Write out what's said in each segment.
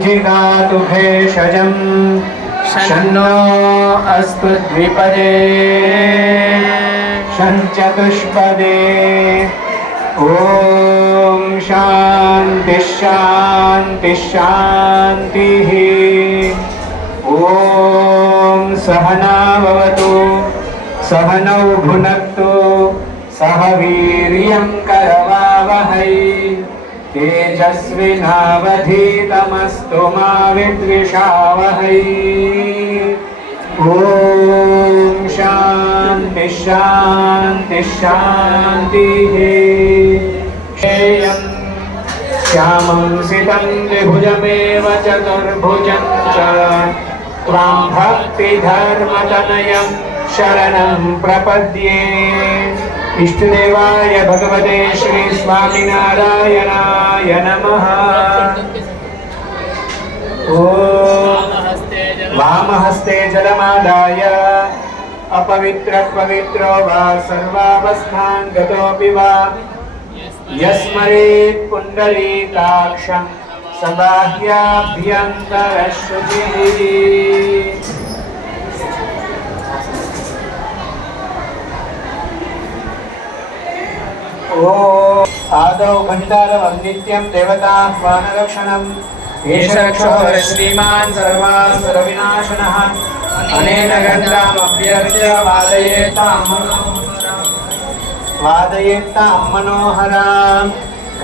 जिगातु भेषजं शन्नो अस्तु द्विपदे शञ्चतुष्पदे। ॐ शान्ति शान्ति शान्तिः। ॐ सहना भवतु सहनौ भुनक्तु सह वीर्यं करवावहै तेजस्विनावधीतमस्तु मा विद्विषावहै। ॐ शान्ति शान्ति शान्तिः। श्रेयं श्यामं सितं द्विभुजमेव चतुर्भुजं च त्वां भक्तिधर्मतनयं शरणं प्रपद्ये। इष्टदेवाय भगवते श्री स्वामिनारायणाय नमः। ओम वामहस्ते जलमादाय अपवित्र पवित्रो वा सर्वावस्थां गतोऽपि वा यस्मरेत् पुण्डरीकाक्षं सबाह्याभ्यन्तरश्रुतिः। आदौ भण्डारं नित्यं देवताह्वानरक्षणम् एष रक्षो श्रीमान् सर्वासुरविनाशनः। अनेन घण्टामभ्यर्च्य वादयेत्तां मनोहराम्।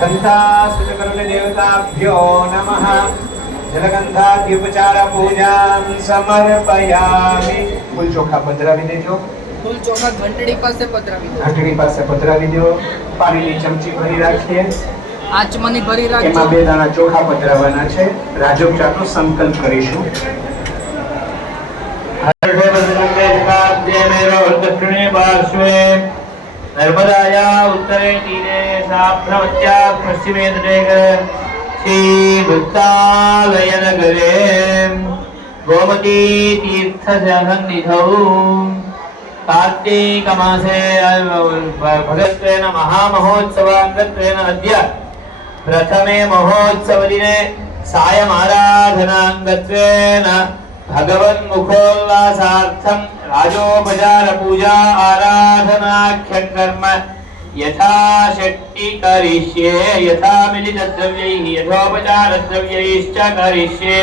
घण्टासुरकरुणदेवताभ्यो नमः। जलगन्धाद्युपचारपूजां समर्पयामि। फूल चोखा पधरावी देजो। फूल चोखा घंटड़ी पासे पधरावी दो। घंटड़ी पासे पधरावी दो। पाણીની ચમચી ભરી રાખીએ। આચમની ભરી રાખજો। એમાં બે દાણા ચોખા પધરાવવાના છે। રાજોપચારનો સંકલ્પ કરીશું। હરે ભદ્રંગે કાબ્જે મેરો દક્ષિણે પાર્શ્વે નર્મદાયા ઉત્તરે તીરે સાપ્રવત્યા પશ્ચિમે તટે શ્રી ભક્તાલય નગરે ગોમતી તીર્થ સન્નિધૌ कार्तिक मासे भगत्वेन महामहोत्सवांगत्वेन अद्य प्रथमे महोत्सव दिने सायं आराधनांगत्वेन भगवन् मुखोल्लासार्थं राजोपचार पूजा आराधनाख्यं कर्म यथाशक्ति करिष्ये। यथा मिलित द्रव्यैः यथोपचार द्रव्यैश्च करिष्ये।